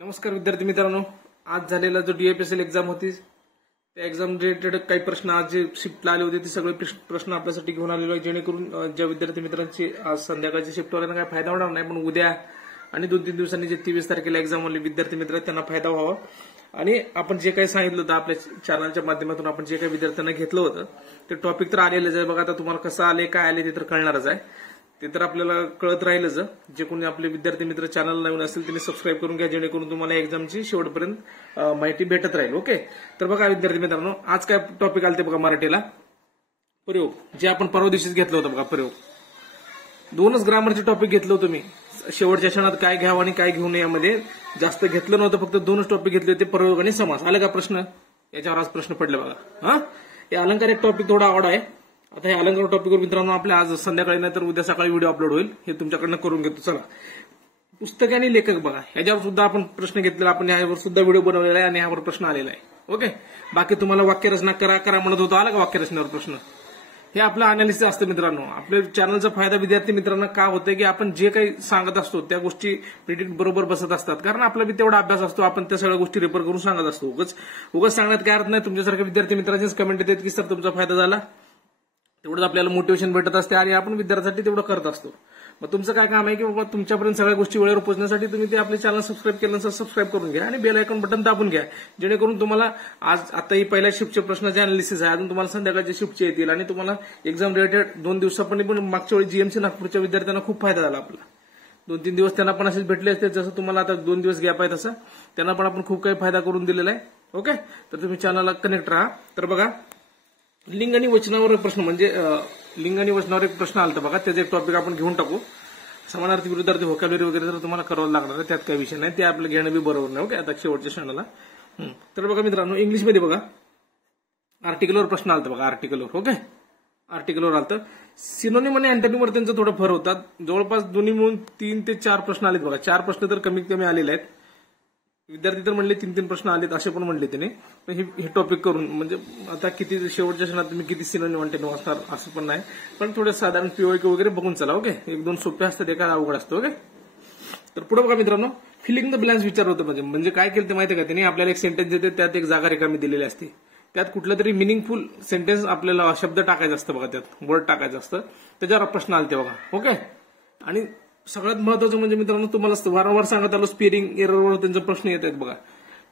नमस्कार विद्यार्थी मित्रांनो, आज झालेला जो डीएपीएसएल एक्झाम होती त्या एक्झाम रिलेटेड काही प्रश्न आज जे शिफ्टला आले होते ते सगळे प्रश्न आपल्यासाठी घेऊन आलेलो आहे, जेणेकरून ज्या विद्यार्थी मित्रांची आज संध्याकाळची शिफ्टवाल्यांना काही फायदा होणार नाही, पण उद्या आणि 2-3 दिवसांनी जे 23 तारखेला एक्झाम वाले विद्यार्थी मित्र त्यांना फायदा व्हावा. आणि आपण जे काही सांगितलं होतं आपल्या चॅनलच्या माध्यमातून आपण जे काही विद्यार्थ्यांना घेतलं होतं ते टॉपिक तर आलेलंच आहे. बघा आता तुम्हाला कसं आले काय आले ते तर कळणारच आहे, ते तर आपल्याला कळत राहीलच. जे कोणी आपले विद्यार्थी मित्र चॅनल नवीन असतील त्यांनी सबस्क्राईब करून घ्या, जेणेकरून तुम्हाला एक्झामची शेवटपर्यंत माहिती भेटत राहील. ओके, तर बघा विद्यार्थी मित्रांनो, आज काय टॉपिक आले ते बघा. मराठीला प्रयोग, जे आपण परवा दिवशीच घेतलं होतं बघा. प्रयोग 2च ग्रामरचे टॉपिक घेतलं होतं मी. शेवटच्या क्षणात काय घ्यावं आणि काय घेऊ नये यामध्ये जास्त घेतलं नव्हतं, फक्त 2च टॉपिक घेतले होते, प्रयोग आणि समास. आले का प्रश्न? याच्यावर आज प्रश्न पडले बघा. हे अलंकार एक टॉपिक थोडा आवड आहे. आता हे अलंकार टॉपिकवर मित्रांनो आपल्या आज संध्याकाळी नाही तर उद्या सकाळी व्हिडिओ अपलोड होईल, हे तुमच्याकडनं करून घेतो. चला, पुस्तक आणि लेखक बघा, ह्याच्यावर सुद्धा आपण प्रश्न घेतलेला, आपण यावर सुद्धा व्हिडिओ बनवलेला आहे आणि यावर प्रश्न आलेला आहे. ओके, बाकी तुम्हाला वाक्यरचना करा म्हणत होतो, आला का वाक्यरचनेवर प्रश्न? हे आपलं अनालिसिस असतं मित्रांनो. आपल्या चॅनलचा फायदा विद्यार्थी मित्रांना का होतंय की आपण जे काही सांगत असतो त्या गोष्टी प्रिडिक्ट बरोबर बसत असतात, कारण आपला बी तेवढा अभ्यास असतो, आपण त्या सगळ्या गोष्टी रेफर करून सांगत असतो. उगाच सांगण्यात काय अर्थ नाही. तुमच्यासारख्या विद्यार्थी मित्रांचीच कमेंट येतात की सर तुमचा फायदा झाला, तेवढंच आपल्याला मोटिवेशन भेटत असते आणि आपण विद्यार्थ्यांसाठी तेवढं करत असतो. मग तुमचं काय काम आहे की बाबा तुमच्यापर्यंत सगळ्या गोष्टी वेळेवर पोहोचण्यासाठी तुम्ही ते आपले चॅनल सबस्क्राईब केल्यानंतर सबस्क्राईब करून घ्या आणि बेल आयकॉन बटन दाबून घ्या, जेणेकरून तुम्हाला आता ही पहिल्या शिफ्टचे प्रश्नाचे अनालिसिस आहे, अजून तुम्हाला संध्याकाळच्या शिफ्टचे येतील आणि तुम्हाला एक्झाम रिलेटेड 2 दिवसापर्यंत पण मागच्या वेळी जीएमसी नागपूरच्या विद्यार्थ्यांना खूप फायदा झाला आपला. 2-3 दिवस त्यांना पण असेच भेटले असते, जसं तुम्हाला आता 2 दिवस गॅप आहे तसं त्यांना पण आपण खूप काही फायदा करून दिलेला आहे. ओके, तर तुम्ही चॅनलला कनेक्ट राहा. तर बघा, लिंग आणि वचनावर प्रश्न, म्हणजे लिंग आणि वचनावर एक प्रश्न आला बघा, त्याचे एक टॉपिक आपण घेऊन टाकू. समानार्थी विरुद्धार्थी व्होकॅब्युलरी वगैरे तर तुम्हाला करावं लागणार आहे, त्यात काही विषय नाही, ते आपलं घेणं बी बरोबर नाही. ओके, आता शेवटच्या क्षणाला. तर बघा मित्रांनो, इंग्लिशमध्ये बघा आर्टिकलवर प्रश्न आलता बघा. आर्टिकलवर, ओके, आर्टिकलवर आलतं. सिनोनिम आणि अँटोनिमवर त्यांचं थोडं फरक होतात. जवळपास दोन्ही मिळून 3 ते 4 प्रश्न आलेत बघा. 4 प्रश्न तर कमीत कमी आलेले आहेत. विद्यार्थी तर म्हणले 3-3 प्रश्न आलेत असे पण म्हणले त्याने. पण हे टॉपिक करून म्हणजे आता किती शेवटच्या क्षणात तुम्ही किती सिनोनिम अँटोनिम वाचणार असं पण नाही, पण थोडे साधारण पीओके वगैरे बघून चला. ओके, 1-2 सोपे असतात, एका अवघड असतं. ओके, तर पुढे बघा मित्रांनो, फिलिंग द ब्लँक्स विचारलं होतं. म्हणजे काय केलं ते माहिती आहे का, त्यांनी आपल्याला एक सेंटेन्स देते, त्यात एक जागा रिकामी दिलेली असते, त्यात कुठलं तरी मिनिंगफुल सेंटेन्स आपल्याला शब्द टाकायचं असतं बघा, त्यात वर्ड टाकायचं असतं, त्याच्यावर प्रश्न आलते बघा. ओके, आणि सगळ्यात महत्वाचं म्हणजे मित्रांनो, तुम्हाला वारंवार सांगत आलो, स्पेलिंग एररवर त्यांचे प्रश्न येत आहेत बघा.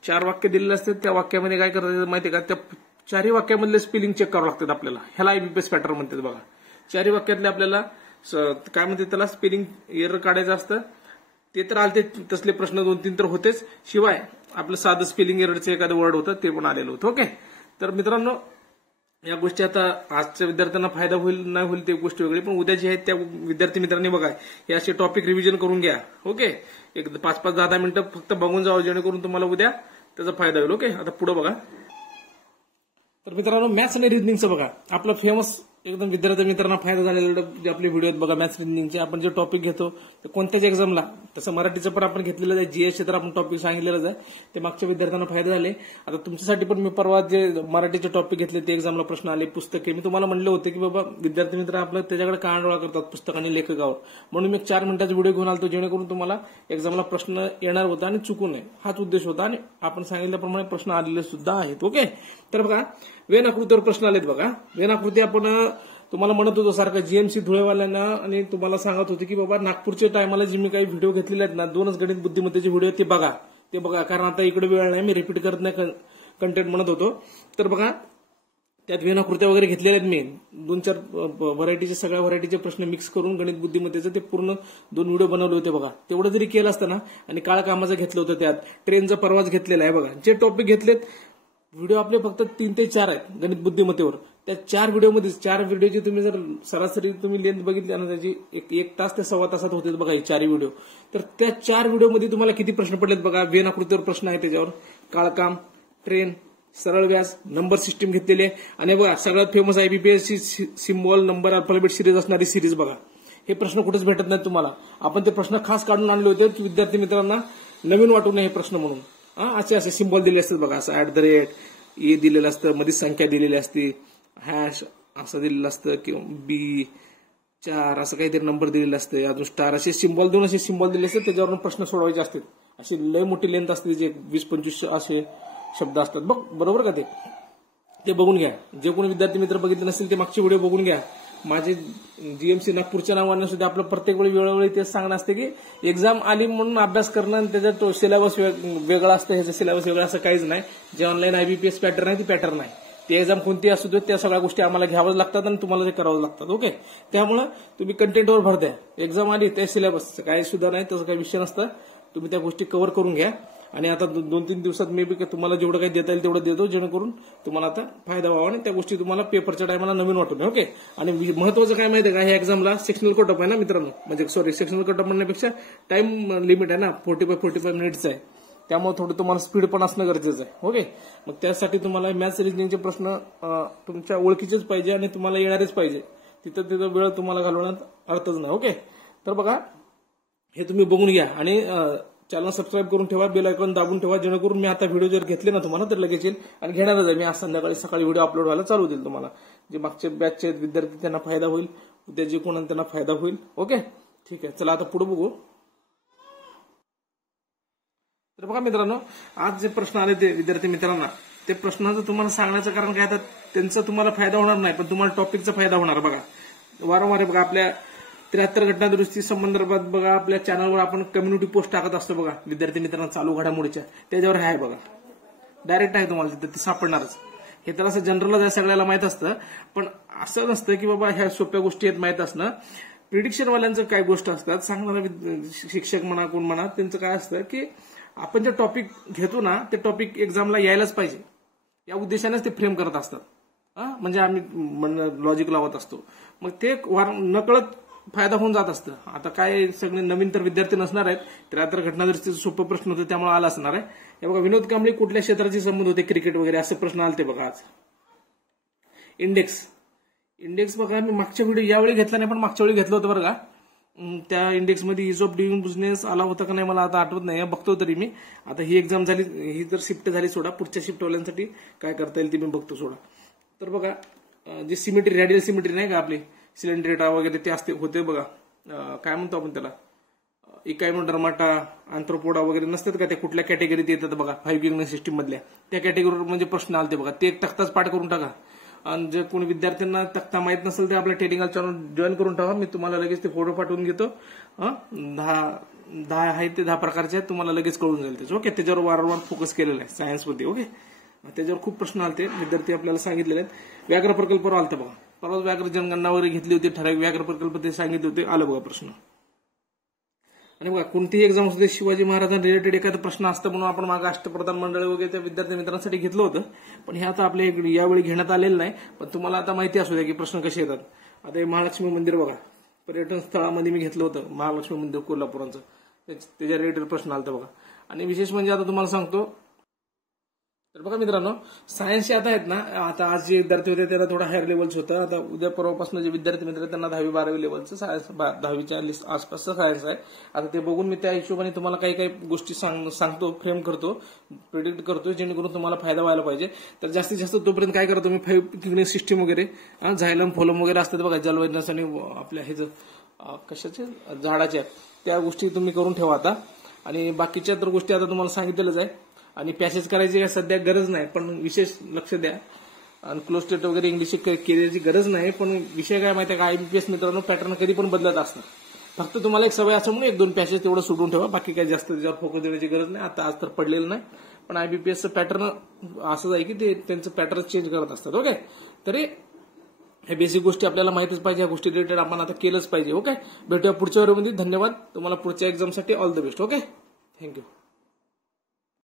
4 वाक्य दिलेले असतात, त्या वाक्यामध्ये काय करतात माहिती आहे का, त्या 4ही वाक्यामधले स्पेलिंग चेक करावं लागतात आपल्याला. ह्याला आयबीपीएस पॅटर्न म्हणतात बघा. 4ही वाक्यातले आपल्याला काय म्हणतात त्याला स्पेलिंग एरर काढायचं असतं. ते तर आलते, तसले प्रश्न 2-3 तर होतेच, शिवाय आपलं साधं स्पेलिंग एररचं एखादं वर्ड होतं ते पण आलेलं होतं. ओके, तर मित्रांनो या गोष्टी आता आजच्या विद्यार्थ्यांना फायदा होईल नाही होईल ते गोष्टी वेगळी, पण उद्या जे आहेत त्या विद्यार्थी मित्रांनी बघा हे असे टॉपिक रिव्हिजन करून घ्या. ओके, एक 5-5, 10-10 मिनिटं फक्त बघून जावं, जेणेकरून तुम्हाला उद्या त्याचा फायदा होईल. ओके, आता पुढे बघा. तर मित्रांनो, मॅथ्स आणि रिजनिंगचं बघा, आपलं फेमस एकदम विद्यार्थी मित्रांना फायदा झालेला जे आपले व्हिडिओ आहेत बघा, मॅथ्स रिजनिंगचे. आपण जे टॉपिक घेतो ते कोणत्याच एक्झामला, तसं मराठीचं पण आपण घेतलेलं आहे, जीएसचे तर आपण टॉपिक सांगितलेलंच आहे, ते मागच्या विद्यार्थ्यांना फायदा झाले. आता तुमच्यासाठी पण मी परवा जे मराठीचे टॉपिक घेतले ते एक्झामला प्रश्न आले. पुस्तके मी तुम्हाला म्हणलं होतं की बाबा विद्यार्थी मित्र आपलं त्याच्याकडे कांडोळा करतात पुस्तक आणि लेखकावर, म्हणून मी 4 मिनिटाचा व्हिडिओ घेऊन आलो, जेणेकरून तुम्हाला एक्झामला प्रश्न येणार होता आणि चुकू नये, हाच उद्देश होता. आणि आपण सांगितल्याप्रमाणे प्रश्न आलेले सुद्धा आहेत. ओके, तर बघा वेन आकृतीवर प्रश्न आलेत बघा. वेन आकृती आपण तुम्हाला म्हणत होतो सारखं जीएमसी धुळेवाल्यांना, आणि तुम्हाला सांगत होते की बाबा नागपूरच्या टायमाला जे मी काही व्हिडिओ घेतलेले आहेत ना, 2च गणित बुद्धिमत्तेचे व्हिडिओ ते बघा, कारण आता इकडे वेळ नाही, मी रिपीट करत नाही कंटेंट म्हणत होतो. तर बघा त्यात वेन आकृत्या वगैरे घेतलेल्या आहेत मी, 2-4 व्हरायटीचे, सगळ्या व्हरायटीचे प्रश्न मिक्स करून गणित बुद्धिमत्तेचे ते पूर्ण 2 व्हिडिओ बनवले होते बघा. तेवढं जरी केलं असतं ना, आणि काळ कामाचं घेतलं होतं, त्यात ट्रेनचा परवाच घेतलेला आहे बघा. जे टॉपिक घेतलेत व्हिडिओ आपले फक्त 3 ते 4 आहेत गणित बुद्धिमत्तेवर. त्या 4 व्हिडिओमध्ये 4 व्हिडिओची तुम्ही जर सरासरी तुम्ही लेंथ बघितली ना, त्याची 1 तास ते 1.25 तासात होते बघा हे 4 व्हिडिओ. तर त्या 4 व्हिडिओमध्ये तुम्हाला किती प्रश्न पडलेत बघा. वेन आकृतीवर प्रश्न आहे, त्याच्यावर काळकाम, ट्रेन, सरळ व्यास, नंबर सिस्टीम घेतलेली आहे, आणि बघा सगळ्यात famous IBPS symbol number alphabet series असणारी सिरीज बघा. हे प्रश्न कुठेच भेटत नाहीत तुम्हाला. आपण ते प्रश्न खास काढून आणले होते की विद्यार्थी मित्रांना नवीन वाटू नये हे प्रश्न म्हणून. असे सिम्बॉल दिले असतात बघा, असं @ ए दिलेलं असतं, मध्ये संख्या दिलेली असते, हॅश असं दिलेलं असतं, किंवा B4 असं काहीतरी नंबर दिलेलं असतं, अजून स्टार, असे सिम्बॉल 2 असे सिम्बॉल दिले असतात, त्याच्यावरून प्रश्न सोडवायचे असतात. अशी लय मोठी लेंथ असते, जे 20-25 असे शब्द असतात बघ, बरोबर का? ते बघून घ्या. जे कोणी विद्यार्थी मित्र बघितले नसतील ते मागचे व्हिडिओ बघून घ्या. माझे जीएमसी नागपूरच्या नावाने सुद्धा आपलं प्रत्येक वेळोवेळी तेच सांगणं असते की एक्झाम आली म्हणून अभ्यास करणं आणि त्याच्यात सिलेबस वेगळा असतं, ह्याचं सिलेबस वेगळा असं काहीच नाही. जे ऑनलाईन IBPS पॅटर्न आहे ती पॅटर्न आहे. ती एक्झाम कोणती असू दे, त्या सगळ्या गोष्टी आम्हाला घ्याव्याच लागतात आणि तुम्हाला ते करावं लागतात. ओके, त्यामुळे तुम्ही कंटेंटवर भर द्या. एक्झाम आली त्या सिलेबस काही सुद्धा नाही, तसं काही विषय नसतं. तुम्ही त्या गोष्टी कव्हर करून घ्या. आणि आता 2-3 दिवसात मे बी तुम्हाला जेवढं काही देता येईल तेवढं देतो, जेणेकरून तुम्हाला आता फायदा व्हावा आणि त्या गोष्टी तुम्हाला पेपरच्या टायमाला नवीन वाटून. ओके, आणि महत्वाचं काय माहिती आहे का, ह्या एक्झामला सेक्शनल कट ऑफ आहे ना मित्रांनो, म्हणजे सॉरी सेक्शनल कट ऑफ म्हणण्यापेक्षा टाइम लिमिट आहे ना, 45 मिनिट्स आहे. त्यामुळे थोडं तुम्हाला स्पीड पण असणं गरजेचं आहे. ओके, मग त्यासाठी तुम्हाला मॅथ्स रिजनिंगचे प्रश्न तुमच्या ओळखीचेच पाहिजे आणि तुम्हाला येणारेच पाहिजे. तिथं वेळ तुम्हाला घालवण्यात अर्थच नाही. ओके, तर बघा हे तुम्ही बघून घ्या आणि चॅनल सबस्क्राईब करून ठेवा, बेल आयकॉन दाबून ठेवा, जेणेकरून मी आता व्हिडिओ जर घेतले ना तुम्हाला तर लगेच येईल आणि घेणारच आहे. मी आज सकाळी व्हिडिओ अपलोड व्हायला चालू देईल तुम्हाला. जे मागचे बॅचचे विद्यार्थी त्यांना फायदा होईल, उद्या जे कोण त्यांना फायदा होईल. ओके, ठीक आहे, चला आता पुढे बघू. तर बघा मित्रांनो, आज जे प्रश्न आले ते विद्यार्थी मित्रांना, ते प्रश्नाचं तुम्हाला सांगण्याचं कारण काय, आता त्यांचा तुम्हाला फायदा होणार नाही पण तुम्हाला टॉपिकचा फायदा होणार. बघा वारंवार बघा आपल्या 73 घटना दुरुस्ती संदर्भात बघा आपल्या चॅनलवर आपण कम्युनिटी पोस्ट टाकत असतो बघा विद्यार्थी मित्रांना चालू घडामोडीच्या, त्याच्यावर आहे बघा, डायरेक्ट आहे तुम्हाला तिथे ते सापडणारच. हे तर असं जनरलच आहे, सगळ्याला माहित असतं. पण असं नसतं की बाबा ह्या सोप्या गोष्टी आहेत माहित असणं. प्रिडिक्शनवाल्यांचं काय गोष्ट असतात, सांगणारा शिक्षक म्हणा कोण म्हणा, त्यांचं काय असतं की आपण जे टॉपिक घेतो ना ते टॉपिक एक्झामला यायलाच पाहिजे या उद्देशानेच ते फ्रेम करत असतात. म्हणजे आम्ही लॉजिक लावत असतो, मग ते नकळत फायदा होऊन जात असतं. आता काय सगळे नवीन तर विद्यार्थी नसणार आहेत, 73 घटनादुरुस्तीचा सोपं प्रश्न होते त्यामुळे आला असणार आहे. हे बघा, विनोद कांबळे कुठल्या क्षेत्राचे संबंध होते, क्रिकेट वगैरे असे प्रश्न आलते बघा आज. इंडेक्स बघा, मी मागच्या व्हिडिओ यावेळी घेतला नाही पण मागच्या वेळी घेतलं होतं बरं का. त्या इंडेक्समध्ये इज ऑफ डुईंग बिझनेस आला होता का नाही मला आता आठवत नाही, बघतो तरी मी. आता ही एक्झाम झाली, ही जर शिफ्ट झाली सोडा, पुढच्या शिफ्टवाल्यांसाठी काय करता येईल ते मी बघतो सोडा. तर बघा जे सिमेट्री, रेडियल सिमेट्री नाही का आपली, सिलेंड्रेटा वगैरे ते असते होते बघा, काय म्हणतो आपण त्याला, इकायनोडर्माटा, अँथ्रोपोडा वगैरे नसतात का, ते कुठल्या कॅटेगरीत येतात बघा 5 इग्नर सिस्टीम मधल्या, त्या कॅटेगरीवर म्हणजे प्रश्न आलते बघा. ते एक तक्ताच पाठ करून टाका. आणि जर कोणी विद्यार्थ्यांना तक्ता माहित नसेल तर आपल्या टेलिंगल चॅनल जॉईन करून टाका. मी तुम्हाला लगेच ते फोटो पाठवून घेतो. 10 आहेत ते 10 प्रकारचे आहेत, तुम्हाला लगेच कळून जाईल त्याचे. ओके, त्याच्यावर वारंवार फोकस केलेला आहे सायन्समध्ये. ओके, त्याच्यावर खूप प्रश्न आलते, विद्यार्थी आपल्याला सांगितलेले आहेत. व्याघ्र प्रकल्पावर आलते बघा, परवा व्याघ्र जनगणना वगैरे घेतली होती, ठराविक व्याघ्र प्रकल्प ते सांगितले होते, आलं बघा प्रश्न. आणि बघा कोणतीही एक्झाम असते शिवाजी महाराजांना रिलेटेड एखादा प्रश्न असतं म्हणून आपण मागे अष्टप्रधान मंडळ वगैरे त्या विद्यार्थी मित्रांसाठी घेतलं होतं, पण हे आता आपल्या यावेळी घेण्यात आलेलं नाही. पण तुम्हाला आता माहिती असू द्या की प्रश्न कसे येतात. आता हे महालक्ष्मी मंदिर बघा, पर्यटन स्थळामध्ये मी घेतलं होतं महालक्ष्मी मंदिर कोल्हापूरचं, त्याच्या रिलेटेड प्रश्न आलता बघा. आणि विशेष म्हणजे आता तुम्हाला सांगतो, तर बघा मित्रांनो, सायन्सचे आता आहेत ना, आता आज जे विद्यार्थी होते त्यांना थोडा हायर लेवलचं होतं. आता उद्या परवापासून जे विद्यार्थी मित्र आहेत त्यांना 10वी-12वी लेवलचं सायन्स, 10वीच्या आसपासचं सायन्स आहे. आता ते बघून मी त्या हिशोबाने तुम्हाला काही काही गोष्टी सांगतो, फ्रेम करतो, प्रिडिक्ट करतो, जेणेकरून तुम्हाला फायदा व्हायला पाहिजे. तर जास्तीत जास्त तोपर्यंत काय करा तुम्ही, 5 इग्नर सिस्टीम वगैरे, झायलम फोलम वगैरे असतात बघा, जलवैज्ञानिक आणि आपल्या ह्याचं कशाचे झाडाच्या, त्या गोष्टी तुम्ही करून ठेवा आता. आणि बाकीच्या तर गोष्टी आता तुम्हाला सांगितलेलंच आहे. आणि पॅसेज करायची काय सध्या गरज नाही, पण विशेष लक्ष द्या. आणि क्लोज स्टेट वगैरे इंग्लिश केल्याची गरज नाही, पण विषय काय माहिती आहे का, IBPS मित्रांनो पॅटर्न कधी पण बदलत असतात. फक्त तुम्हाला एक सवय असं म्हणून 1-2 पॅसेज तेवढं सोडून ठेवा, बाकी काही जास्त त्याच्यावर फोकस देण्याची गरज नाही. आता आज तर पडलेलं नाही, पण IBPSचं पॅटर्न असंच आहे की ते त्यांचं पॅटर्न चेंज करत असतात. ओके, तरी हे बेसिक गोष्टी आपल्याला माहितीच पाहिजे, या गोष्टी रिलेटेड आपण आता केलंच पाहिजे. ओके, भेटूया पुढच्या व्हिडिओमध्ये. धन्यवाद, तुम्हाला पुढच्या एक्झामसाठी all the best. Okay, thank you.